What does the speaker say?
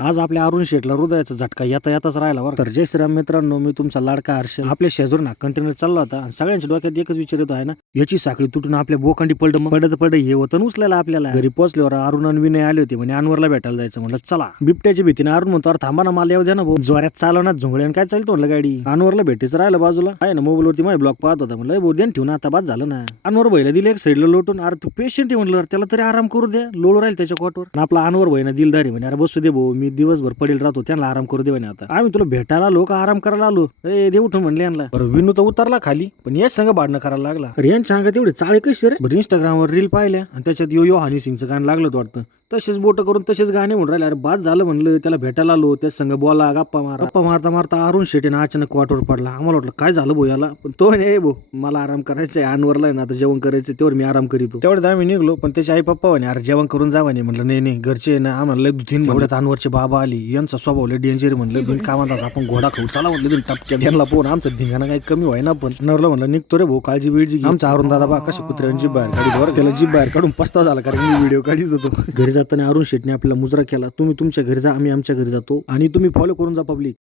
आज आपल्या अरुण शेटला हृदयाचा झटका येताच राहिला बरं. तर जय श्रीराम मित्रांनो, मी तुमचा लाडका हर्षल. आपल्या शेजारून कंटेनर चालला होता आणि सगळ्यांच्या डोक्यात एकच विचार येतो आहे ना, याची साखळी तुटून आपल्या बोकांडी पडत हे होतं उचलायला आपल्याला. घरी पोहोचल्यावर अरुण आणि विनय आले होते म्हणे अनवरला भेटायला जायचं. म्हणलं चला. बिबट्याच्या भीतीने अरुण म्हणतो अरे थांबा ना, मला येऊ द्या ना भाऊ. जोऱ्यात चालवणार झोंगड्यान काय चालतो म्हणलं गाडी. अनवरला भेटायचं राहिलं बाजूला आहे ना, मोबाईलवरती माझे ब्लॉग पाहत होता. म्हणलं भाऊ द्या ठेवून आता बाद झालं ना. अनवर भाईला दिले एक साईडला लोटून. अरे तू पेशंट आहे म्हणलं, त्याला तरी आराम करू द्या, लोळू राहील त्याच्या कोटवर. आपला अनवर भाईना दिलदारी म्हणे अरे बसू दे भाऊ, मी दिवसभर पडेल राहतो, त्यांना आराम करू दे म्हणे. आता आम्ही तुला भेटायला आलो का आराम करायला आलो? दे उठून म्हणले यांना. बरं विनू तर उतरला खाली, पण याच संग भांडणं करायला लागला. यांनी सांगा तेवढे चाळे कशी रे. बरं इंस्टाग्रामवर रील पाहिल्या आणि त्याच्यात यो हनी सिंगचं गाणं लागलं होतं वाटतं. तसेच बोट करून तसेच गाणे म्हणून राहिले. अरे बाद झालं म्हणलं, त्याला भेटायला आलो, त्याच संग बोला गप्पा मारता मारता अरुण शेटेने अचानक क्वार्टरवर पडला. आम्हाला वाटलं काय झालं भाऊ याला, पण तो नाही भाऊ मला आराम करायचंय, अनवरला ना आता जेवण करायचं, तेवढं मी आराम करीतो. तेवढ्यात आम्ही निघलो, पण त्याचे आई पप्पा म्हणे अरे जेवण करून जा म्हणे. म्हणलं नाही घरचे ना आम्हाला लय दुधीन. तेवढ्यात अनवरचे बाबा आली, यांचा स्वभाव लय डेंजर. म्हणलं बिन कामात आपण घोडा खाऊ चला म्हणलं टपक्यात. त्यांना पोहून आमचं धिंगाणा काही कमी व्हायना. पण नवरला म्हणलं निघतो रे भाऊ, काळजी बिळजी. आमचा अरुण दादा बा कशा कुत्र्यांची बाहेर काढी, त्याला जीभ बाहेर काढून पस्ताव झाला, कारण मी व्हिडिओ काढित होतो. घरी जाताना अरुण शेटने आपला मुजरा केला, तुम्ही तुमच्या घरी जा, आम्ही आमच्या घरी जातो आणि तुम्ही फॉलो करून जा पब्लिक.